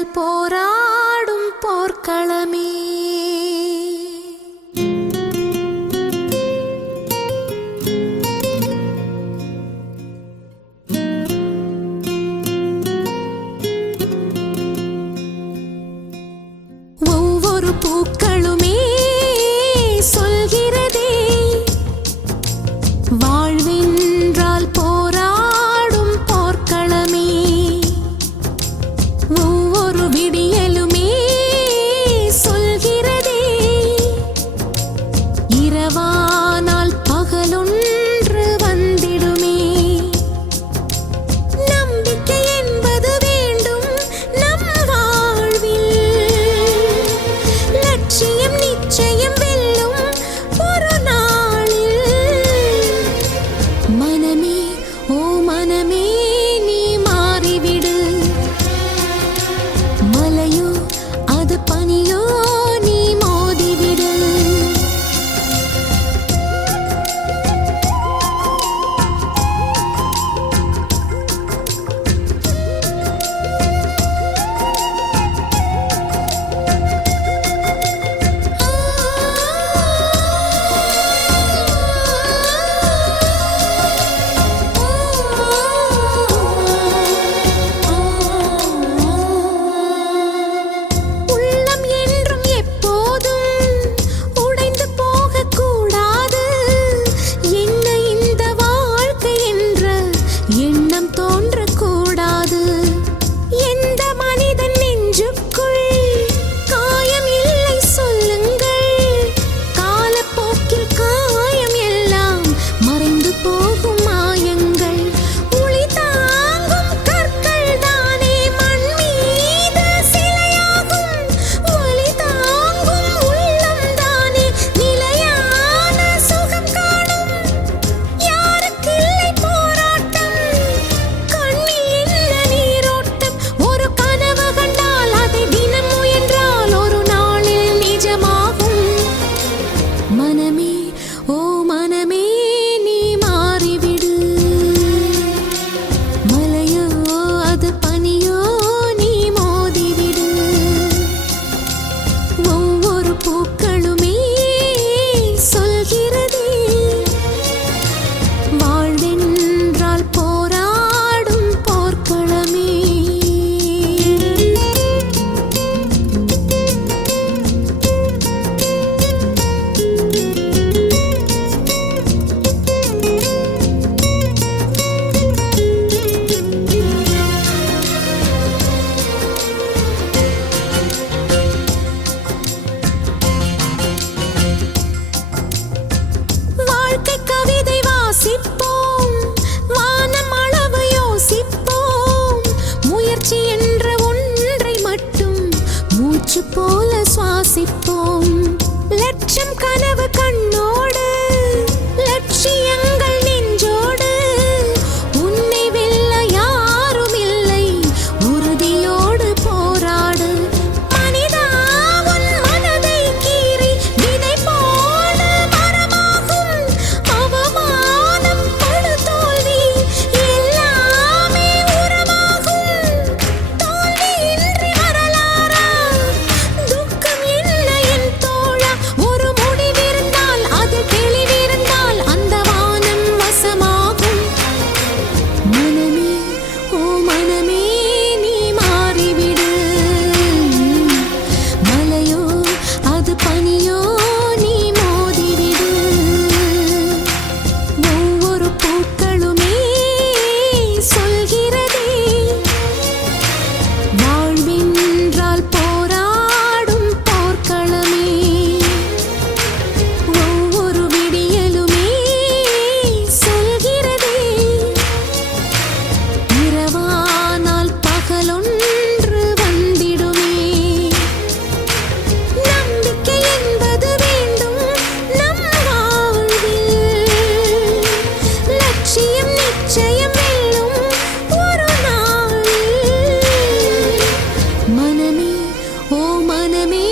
வாழ்வென்றால் போராடும் போர்க்களமே. ஒவ்வொரு பூக்களுமே சொல்கிறதே வாழ்வென்றால் போராடும் போர்க்களமே. ஒவ்வொரு விடியலுமே சொல்கிறதே இரவானால் பகலொன்று வந்திடுமே. நம்பிக்கை என்பது வேண்டும் நம் வாழ்வில், லட்சியம் நிச்சயம் வெல்லும் ஒரு நாளில். மனமே ஓ மனமே நீ மாறிவிடு, மலையோ அது பனியோ நீ மோதிவிடு. உள்ளம் என்றும் எப்போதும் உடைந்து போகக்கூடாது. என்ன இந்த வாழ்க்கை என்ற எண்ணம் தோன்றக்கூடாது. எந்த மனிதன் நெஞ்சுக்குள் காயம் இல்லை சொல்லுங்கள். காலப்போக்கில் காயம் எல்லாம் மறைந்து போகும் மாயங்கள். ஒளி தாங்கும் கற்கள் தானே மண் மீது சிலையாகும். ஒளி தாங்கும் உள்ளம் தானே நிலையான சுகம் காணும். யாருக்கு இல்லை போராட்டம், கண்ணில் என்ன நீரோட்டம். ஒரு கனவு கண்டால் அதை தினம் முயன்றால் ஒரு நாளில் நிஜமாகும். மனமே ஓ மனமே நீ மாறிவிடு, மலையோ அது பனியோ நீ மோதிவிடு. ஒவ்வொரு பூக்களுமே சொல்கிறதே வாழ்வென்றால் போராடும் போர்க்களமே. வாழ்க்கை கவிதை வாசிப்போம், வானம் அளவு யோசிப்போம். முயற்சி என்ற ஒன்றை மட்டும் மூச்சு போல சுவாசிப்போம். லட்சம் கனவு கண்ணோடு, லட்சியங்கள் நெஞ்சோடு. உன்னை வெல்ல யாரும் இல்லை, உறுதியோடு போராடு. மனிதா உன் மனதை கீறி விதை போல மரமாகும். அவமானம் படு தோல்வி எல்லாமே உரமாகும். தோல்வியின்றி வரலாறா, துக்கம் என்ன என் தோழா. ஒரு முடிவிருந்தால் அது தெளிவிருந்தால் அந்த வானம் வசமாகும். மனமே ஓ மனமே நீ மாறிவிடு, மலையோ அது பனியோ நீ மோதிவிடு. ஒவ்வொரு பூக்களுமே சொல்கிறதே வாழ்வென்றால் போராடும் போர்க்களமே. ஒவ்வொரு விடியலுமே சொல்கிறதே இரவானால் பகலொன்று வந்திடுமே. நம்பிக்கை என்பது வேண்டும் நம் வாழ்வில், லட்சியம் நிச்சயம் வெல்லும் ஒரு நாளில். மனமே ஓ மனமே